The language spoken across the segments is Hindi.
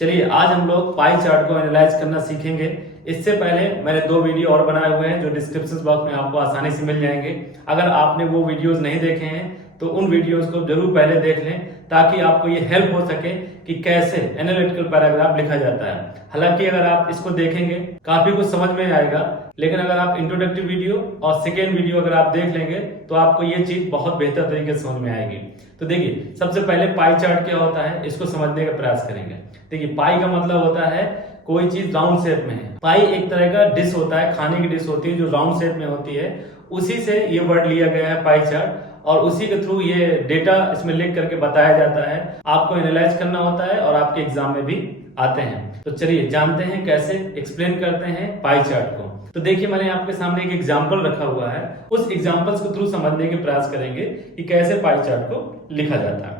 चलिए आज हम लोग पाई चार्ट को एनालाइज करना सीखेंगे। इससे पहले मैंने 2 वीडियो और बनाए हुए हैं जो डिस्क्रिप्शन बॉक्स में आपको आसानी से मिल जाएंगे। अगर आपने वो वीडियोस नहीं देखे हैं तो उन वीडियोस को जरूर पहले देख लें ताकि आपको ये हेल्प हो सके कि कैसे एनालिटिकल पैराग्राफ लिखा जाता है। हालांकि अगर आप इसको देखेंगे काफी कुछ समझ में आएगा, लेकिन अगर आप इंट्रोडक्टिव वीडियो और सेकेंड वीडियो अगर आप देख लेंगे तो आपको ये चीज बहुत बेहतर तरीके से समझ में आएगी। तो देखिए सबसे पहले पाई चार्ट क्या होता है इसको समझने का प्रयास करेंगे। देखिए पाई का मतलब होता है कोई चीज राउंड शेप में है। पाई एक तरह का डिश होता है, खाने की डिश होती है जो राउंड शेप में होती है, उसी से ये वर्ड लिया गया है पाई चार्ट और उसी के थ्रू ये डेटा इसमें लिख करके बताया जाता है। आपको एनालाइज करना होता है और आपके एग्जाम में भी आते हैं। तो चलिए जानते हैं कैसे एक्सप्लेन करते हैं पाई चार्ट को। तो देखिए मैंने आपके सामने एक एग्जाम्पल रखा हुआ है, उस एग्जाम्पल्स के थ्रू समझने के प्रयास करेंगे कि कैसे पाई चार्ट को लिखा जाता है।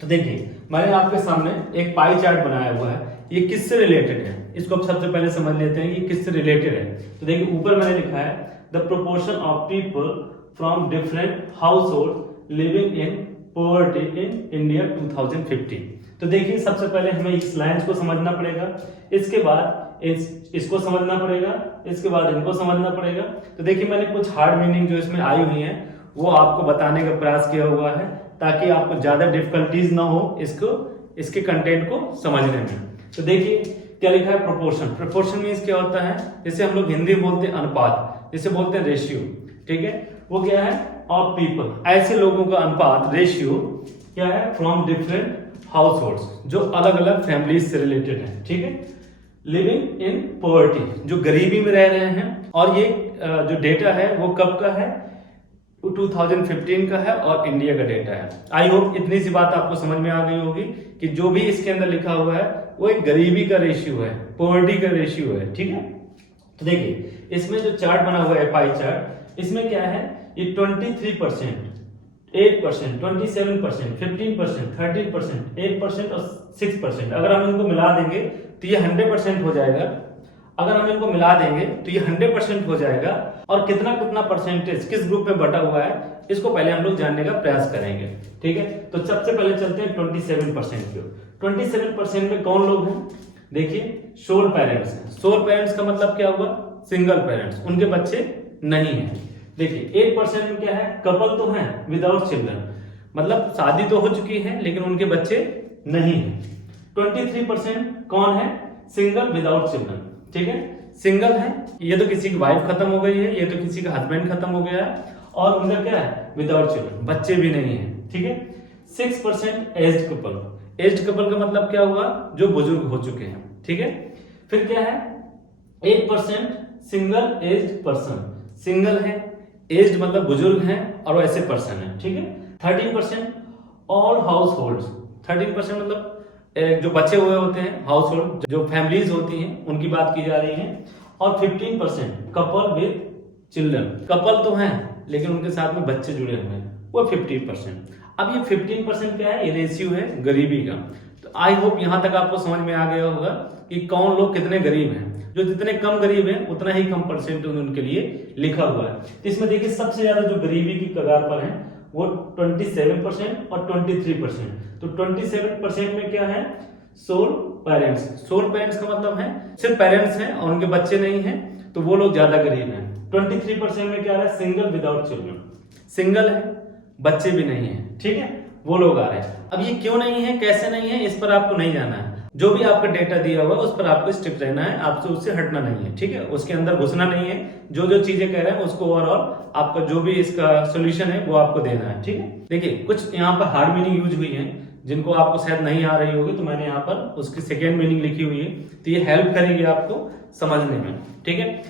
तो देखिए मैंने आपके सामने एक पाई चार्ट बनाया हुआ है, ये किससे रिलेटेड है इसको अब सबसे पहले समझ लेते हैं कि किससे रिलेटेड है। तो देखिए ऊपर मैंने लिखा है the proportion of people from different house hold living in poverty in India 2015। तो देखिए सबसे पहले हमें इस लाइन्स को समझना पड़ेगा, इसके बाद इसको समझना पड़ेगा, इसके बाद इनको समझना पड़ेगा। तो देखिए मैंने कुछ हार्ड मीनिंग जो इसमें आई हुई है वो आपको बताने का प्रयास किया हुआ है ताकि आपको ज्यादा डिफिकल्टीज ना हो इसके कंटेंट को समझने में। तो देखिए क्या लिखा है प्रोपोर्शन। प्रोपोर्शन मीन्स क्या होता है, जैसे हम लोग हिंदी बोलते हैं अनुपात, जिसे बोलते हैं रेशियो, ठीक है। वो क्या है ऑफ पीपल, ऐसे लोगों का अनुपात, रेशियो क्या है फ्रॉम डिफरेंट हाउस होल्ड्स जो अलग अलग फैमिलीज से रिलेटेड है, ठीक है। लिविंग इन पॉवर्टी जो गरीबी में रह रहे हैं, और ये जो डेटा है वो कब का है 2015 का है और इंडिया का डेटा है। आई होप इतनी सी बात आपको समझ में आ गई होगी कि जो भी इसके अंदर लिखा हुआ है वो एक गरीबी का रेशियो है, पॉवर्टी का रेशियो है, ठीक है। तो देखिए इसमें जो चार्ट बना हुआ है पाई चार्ट, इसमें क्या है ये 23%, 8%, 27%, 15%, 13%, 8% और 6%। अगर हम इनको मिला देंगे तो ये 100% हो जाएगा। अगर हम इनको मिला देंगे तो ये 100% हो जाएगा। और कितना कितना परसेंटेज किस ग्रुप में बटा हुआ है इसको पहले हम लोग जानने का प्रयास करेंगे, ठीक है। तो सबसे पहले चलते हैं 27% पे। 27% में कौन लोग हैं, देखिए सोल पेरेंट्स हैं। सोल पेरेंट्स का मतलब क्या हुआ, सिंगल पेरेंट्स, उनके बच्चे नहीं है। देखिए 8% में क्या है, कपल तो हैं विदाउट चिल्ड्रन, मतलब शादी तो हो चुकी है लेकिन उनके बच्चे नहीं है। 23% कौन है, सिंगल विदाउट चिल्ड्रन, ठीक है। सिंगल है, ये तो किसी की वाइफ खत्म हो गई है, ये तो किसी का हस्बैंड खत्म हो गया है, और उनका क्या है विदाउट चिल्ड्रन, बच्चे भी नहीं है, ठीक है। 6% एज्ड कपल। एज्ड कपल का मतलब क्या हुआ, जो बुजुर्ग हो चुके हैं, ठीक है। फिर क्या है 8% सिंगल एज्ड पर्सन, सिंगल है, एज्ड मतलब बुजुर्ग हैं और वैसे पर्सन है, ठीक है। 13% ऑल हाउस होल्ड। 13% मतलब जो बचे हुए होते हैं हाउस होल्ड, जो फैमिलीज होती हैं उनकी बात की जा रही है। और 15% कपल विद चिल्ड्रन, कपल तो हैं लेकिन उनके साथ में बच्चे जुड़े हुए हैं, वो 15%। अब ये 15% क्या है, ये रेशियो है गरीबी का। तो आई होप यहां तक आपको समझ में आ गया होगा कि कौन लोग कितने गरीब हैं। जो जितने कम गरीब हैं उतना ही कम परसेंट उनके लिए लिखा हुआ है। तो इसमें देखिए सबसे ज्यादा जो गरीबी की कगार पर है वो 27% और 23%। तो 27% में क्या है, सोल पेरेंट्स। सोल पेरेंट्स का मतलब है सिर्फ पेरेंट्स हैं और उनके बच्चे नहीं हैं, तो वो लोग ज्यादा गरीब हैं। 23% में क्या है, सिंगल विदाउट चिल्ड्रन, सिंगल है बच्चे भी नहीं है, ठीक है, वो लोग आ रहे हैं। अब ये क्यों नहीं है, कैसे नहीं है, इस पर आपको नहीं जाना है। जो भी आपका डेटा दिया हुआ है उस पर आपको स्टिक रहना है, आपसे उससे हटना नहीं है, ठीक है। उसके अंदर घुसना नहीं है, जो जो चीजें कह रहे हैं उसको ओवरऑल आपका जो भी इसका सोल्यूशन है वो आपको देना है, ठीक है। देखिए कुछ यहाँ पर हार्ड मीनिंग यूज हुई है जिनको आपको शायद नहीं आ रही होगी, तो मैंने यहाँ पर उसकी सेकेंड मीनिंग लिखी हुई है, तो ये हेल्प करेगी आपको समझने में, ठीक है।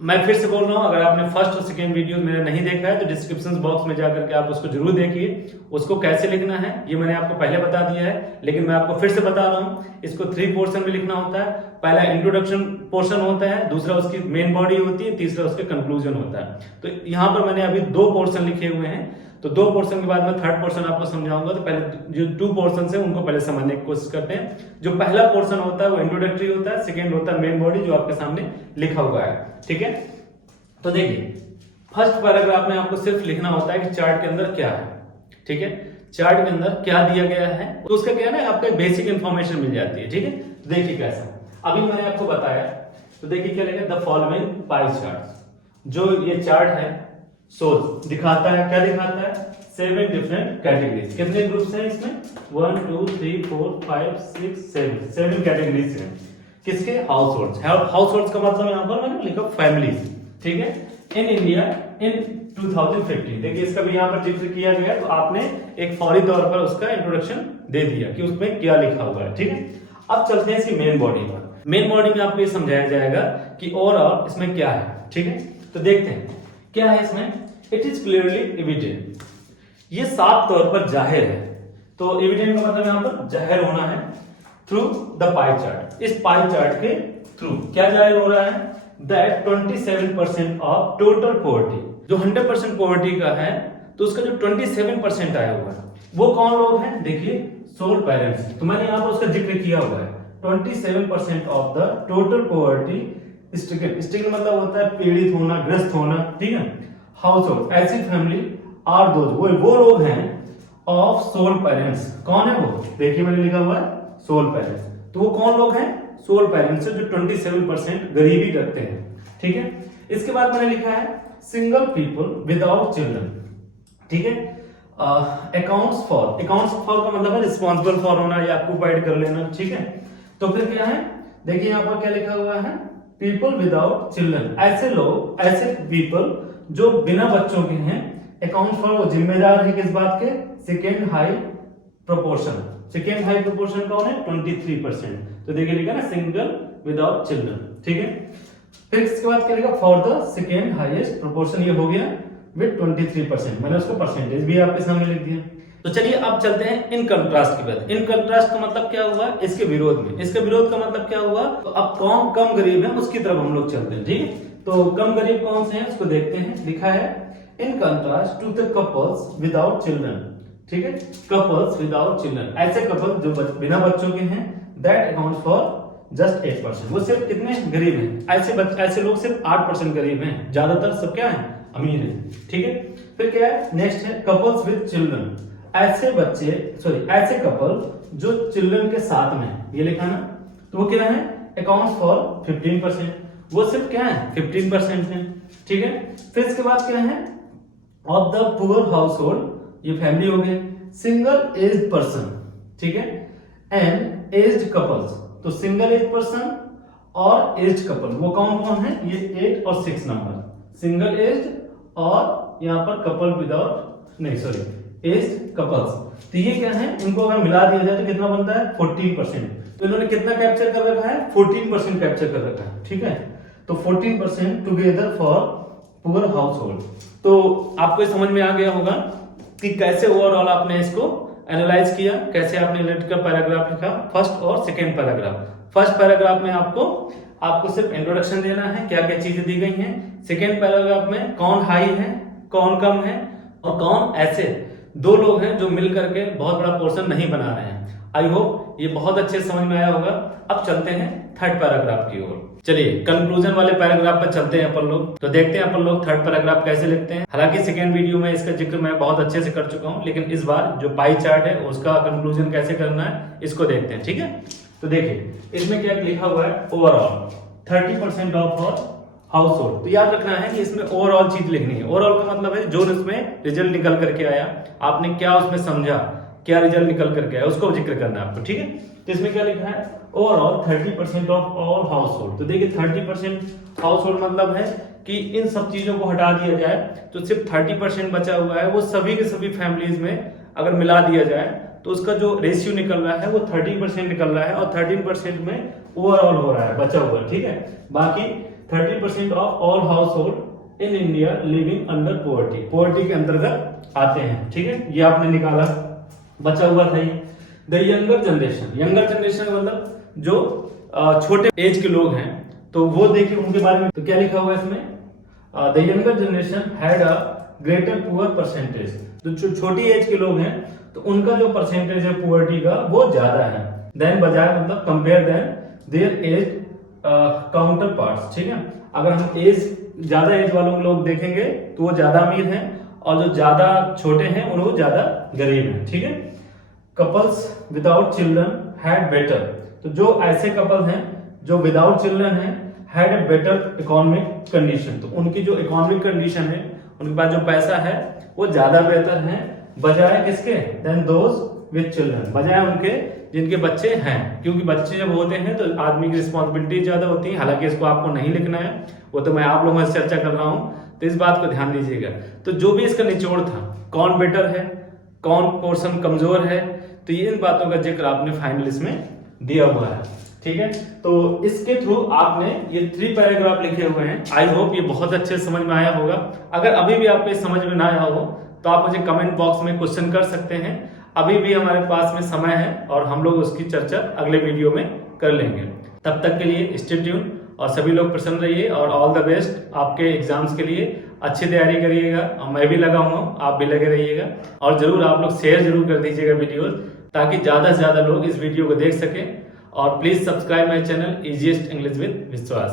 मैं फिर से बोल रहा हूं, अगर आपने फर्स्ट और सेकेंड वीडियो मेरा नहीं देखा है तो डिस्क्रिप्शन बॉक्स में जाकर के आप उसको जरूर देखिए। उसको कैसे लिखना है ये मैंने आपको पहले बता दिया है, लेकिन मैं आपको फिर से बता रहा हूं। इसको 3 पोर्शन में लिखना होता है। पहला इंट्रोडक्शन पोर्शन होता है, दूसरा उसकी मेन बॉडी होती है, तीसरा उसके कंक्लूजन होता है। तो यहाँ पर मैंने अभी 2 पोर्शन लिखे हुए हैं, तो 2 पोर्शन के बाद मैं थर्ड पोर्शन आपको समझाऊंगा। तो पहले जो 2 पोर्शन है उनको पहले समझने की कोशिश करते हैं। जो पहला पोर्शन होता है वो इंट्रोडक्टरी होता है, सेकेंड होता है मेन बॉडी जो आपके सामने लिखा हुआ है, ठीक है। तो देखिए फर्स्ट पैराग्राफ में आपको सिर्फ लिखना होता है कि चार्ट के अंदर क्या है, ठीक है। चार्ट के अंदर क्या दिया गया है, तो उसका क्या है ना, आपको बेसिक इंफॉर्मेशन मिल जाती है। ठीक है, देखिए कैसा, अभी मैंने आपको बताया, तो देखिए क्या लिखा, द फॉलोइंग पाई चार्ट। जो ये चार्ट है सोच दिखाता है, क्या दिखाता है, 7 डिफरेंट कैटेगरीज। कितने ग्रुप्स हैं इसमें, 1 2 3 4 5 6 7 कैटेगरीज हैं। किसके, हाउस होल्ड। हाउस होल्ड का मतलब यहाँ पर मैंने लिखा फैमिलीज। ठीक है, इन इंडिया इन 2015। देखिए इसका भी यहाँ पर जिक्र किया गया, तो आपने एक फौरी तौर पर उसका इंट्रोडक्शन दे दिया कि उसमें क्या लिखा हुआ है। ठीक है, अब चलते हैं इसी मेन बॉडी पर। मेन बॉडी में आपको ये समझाया जाएगा कि ओवरऑल इसमें क्या है। ठीक है, तो देखते हैं क्या है इसमें। इट इज क्लियरली एविडेंट, ये साफ तौर पर जाहिर है। तो एविडेंट का मतलब यहाँ पर जाहिर होना है। थ्रू द पाई चार्ट, इस पाई चार्ट के थ्रू क्या जाहिर हो रहा है, दैट 27% ऑफ टोटल पॉवर्टी, जो 100% पॉवर्टी का है, तो उसका जो 27% आया हुआ है वो कौन लोग हैं, देखिए सोल पेरेंट्स। तो मैंने यहाँ पर उसका जिक्र किया हुआ है, 27% of the total poverty stricken. Stricken मतलब होता है पीड़ित होना, ग्रस्त होना। ठीक है, हाउस होल्ड, ऐसी फैमिली आर दोज, वो लोग हैं ऑफ सोल पेरेंट्स। कौन है वो, देखिए मैंने लिखा हुआ है सोल पेरेंट्स। तो वो कौन लोग हैं, सोल पेरेंट्स जो 27% गरीबी रखते हैं। ठीक है, इसके बाद मैंने लिखा है सिंगल पीपल विदाउट चिल्ड्रन। ठीक है, अकाउंट्स फॉर का मतलब है रिस्पॉन्सिबल फॉर होना या ऑक्युपाइड कर लेना। ठीक है, तो फिर क्या है, देखिए यहाँ पर क्या लिखा हुआ है, पीपल विदाउट चिल्ड्रन, ऐसे लोग, ऐसे पीपल जो बिना बच्चों के हैं। अकाउंट फॉर, वो जिम्मेदार है किस बात के, second high proportion. Second high proportion कौन है, 23%। तो देखिए लिखा ना सिंगल विदाउट चिल्ड्रन। ठीक है, फिर इसके बाद क्या लिखा, for the second highest proportion, ये हो गया विद 23%। मैंने उसको परसेंटेज भी आपके सामने लिख दिया। तो चलिए अब चलते हैं इन कंट्रास्ट की बात। इन कंट्रास्ट का मतलब क्या हुआ, इसके विरोध में। इसके विरोध का मतलब क्या हुआ, तो अब कौन कम गरीब है उसकी तरफ हम लोग चलते हैं। ठीक है, तो कम गरीब कौन से हैं उसको देखते हैं। लिखा है in contrast to the couples without children. ठीक है, कपल्स विदाउट चिल्ड्रन, ऐसे कपल जो बिना बच्चों के हैं, दैट अकाउंट फॉर जस्ट 8%। वो सिर्फ कितने गरीब हैं, ऐसे लोग सिर्फ 8% गरीब हैं, ज्यादातर सब क्या है, अमीर हैं। ठीक है, फिर क्या है, नेक्स्ट है कपल्स विद चिल्ड्रन, ऐसे कपल जो चिल्ड्रन के साथ में, ये लिखा ना, तो वो क्या है, अकाउंट फॉर 15%, वो सिर्फ क्या है 15% है। ठीक है, फिर इसके बाद क्या है, of the poor house hold, ये फैमिली हो गई, सिंगल एज पर्सन। ठीक है, एंड एज्ड कपल्स, तो सिंगल एज पर्सन और एज्ड कपल वो कौन कौन है, ये 8 और 6 नंबर, सिंगल एज्ड और यहाँ पर कपल विदाउट, नहीं सॉरी एज्ड कपल्स। तो ये क्या है, इनको अगर मिला दिया जाए तो कितना बनता है 14%। तो इन्होंने कितना कैप्चर कर रखा है, 14% कैप्चर कर रखा है। ठीक है, तो 14% together for poor house hold. तो आपको समझ में आ गया होगा कि कैसे ओवरऑल आपने इसको एनालाइज किया, कैसे आपने लेट का पैराग्राफ लिखा, फर्स्ट और सेकेंड पैराग्राफ। फर्स्ट पैराग्राफ में आपको सिर्फ इंट्रोडक्शन देना है, क्या क्या चीजें दी गई हैं। सेकेंड पैराग्राफ में कौन हाई है, कौन कम है, और कौन ऐसे दो लोग हैं जो मिल करके बहुत बड़ा पोर्शन नहीं बना रहे हैं। आई होप ये बहुत अच्छे समझ में आया होगा। अब चलते हैं थर्ड पैराग्राफ की ओर। चलिए कंक्लूजन वाले पैराग्राफ पर चलते हैं अपन लोग, तो देखते हैं अपन लोग थर्ड पैराग्राफ कैसे लिखते हैं। हालांकि सेकेंड वीडियो में इसका जिक्र मैं बहुत अच्छे से कर चुका हूं, लेकिन इस बार जो पाई चार्ट है उसका कंक्लूजन कैसे करना है इसको देखते हैं। ठीक है, तो देखिए इसमें क्या लिखा हुआ है, ओवरऑल 30% ऑफ हाउस होल्ड। तो याद रखना है कि इसमें ओवरऑल चीज लिखनी है। ओवरऑल का मतलब है जो इसमें रिजल्ट निकल करके आया, आपने क्या उसमें समझा, क्या रिजल्ट निकल करके आया, उसको जिक्र करना है आपको। ठीक है, तो इसमें क्या लिखा है, overall 30% of all house hold. तो देखिए 30% हाउस होल्ड मतलब है कि इन सब चीजों को हटा दिया जाए तो सिर्फ 30% बचा हुआ है, वो सभी के सभी फैमिलीज में अगर मिला दिया जाए तो उसका जो रेशियो निकल रहा है वो 13% निकल रहा है, और 13% में ओवरऑल हो रहा है बचा हुआ। ठीक है, बाकी 30% of all house hold in India living under poverty, poverty के अंतर्गत आते हैं। ठीक है, ये आपने निकाला, बचा हुआ था ये। द यंगर जनरेशन मतलब जो छोटे एज के लोग हैं, तो वो देखिए उनके बारे में तो क्या लिखा हुआ है इसमें, the younger generation had a greater poor percentage. जो छोटी एज के लोग हैं तो उनका जो परसेंटेज है पुअर्टी का वो ज्यादा है, देन बजाय मतलब compare than their age counterparts. ठीक है, अगर हम एज ज्यादा एज वालों लोग देखेंगे तो वो ज्यादा अमीर हैं, और जो ज्यादा छोटे हैं उनको ज्यादा गरीब हैं, ठीक है। Couples without children had better, तो जो ऐसे कपल हैं जो विदाउट चिल्ड्रन हैं had a better economic condition, तो उनकी जो इकोनॉमिक कंडीशन है, उनके पास जो पैसा है वो ज्यादा बेहतर है बजाय किसके, देन दोज विद चिल्ड्रन, बजाय उनके जिनके बच्चे हैं। क्योंकि बच्चे जब होते हैं तो आदमी की रिस्पॉन्सिबिलिटी ज्यादा होती है, हालांकि इसको आपको नहीं लिखना है, वो तो मैं आप लोगों से चर्चा कर रहा हूं, तो इस बात को ध्यान दीजिएगा। तो जो भी इसका निचोड़ था, कौन बेटर है, कौन पोर्शन कमजोर है, तो ये इन बातों का जिक्र आपने फाइनल इसमें दिया हुआ है, ठीक है। तो इसके थ्रू आपने ये 3 पैराग्राफ लिखे हुए हैं। आई होप ये बहुत अच्छे समझ में आया होगा। अगर अभी भी आपको समझ में ना आया हो तो आप मुझे कमेंट बॉक्स में क्वेश्चन कर सकते हैं, अभी भी हमारे पास में समय है और हम लोग उसकी चर्चा अगले वीडियो में कर लेंगे। तब तक के लिए स्टे ट्यून और सभी लोग प्रसन्न रहिए और ऑल द बेस्ट आपके एग्जाम्स के लिए। अच्छी तैयारी करिएगा और मैं भी लगा हूँ, आप भी लगे रहिएगा और जरूर आप लोग शेयर जरूर कर दीजिएगा वीडियोस, ताकि ज्यादा से ज्यादा लोग इस वीडियो को देख सकें। और please subscribe my channel easiest English with विश्वास।